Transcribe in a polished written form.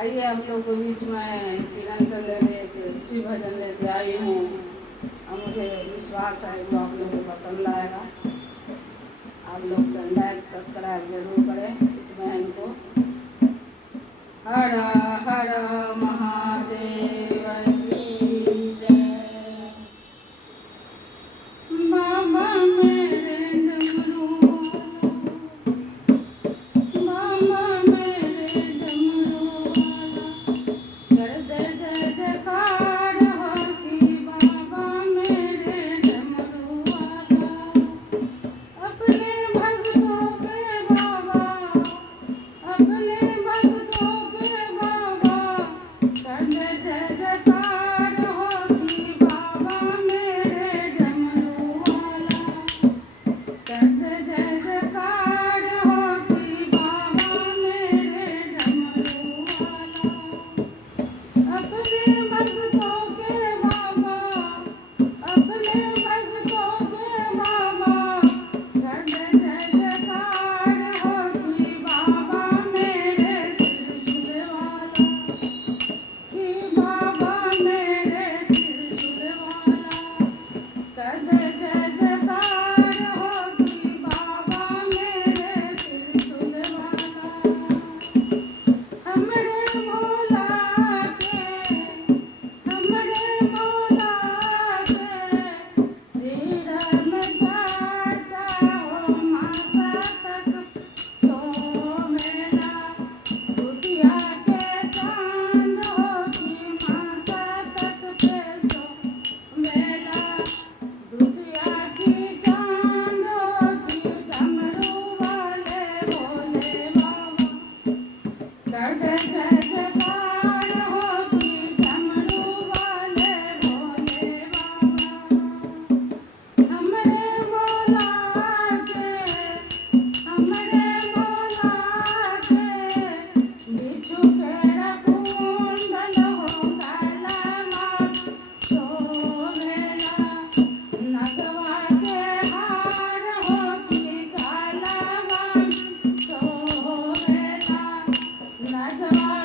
आइए आप लोग के बीच में कीर्तन लेके एक शिव भजन लेके आई हूँ और मुझे विश्वास है कि आप लोगों को पसंद आएगा। आप लोग लाइक सब्सक्राइब जरूर करें इस बहन को। हर हर महादेव की जय। बाबा मेरे डमरू बाबा मेरे डमरू कर दे जय जयकार हो कि बाबा मेरे डमरू अपने भक्तों के बाबा अपने भक्तों के बाबा कर दे जय जयकार हो कि बाबा मेरे डमरू कर दे जय जयकार हो कि बाबा मेरे डमरू अपने भक्तों के बाबा अपने भक्तों के बाबा कर दे जय जयकार हो कि बाबा मेरे त्रिशूल वाला कि बाबा मेरे त्रिशूल वाला कर दे जय जयकार हो कि बाबा मेरे त्रिशूल वाला हमरे भोला के सिर में जाता हो माथा तक सोवेला दुधिया के चांद हो कि माथा तक पे सोवेला दुधिया की चांद हो कि डमरू वाले भोले बाबा कर दे जय जयकार हो कि डमरू वाले भोले बाबा हमरे भोला के बिच्छू के कुंडल हो गलवा सोवेला नगवा के हार हो कि गलवा सोवेला नगवा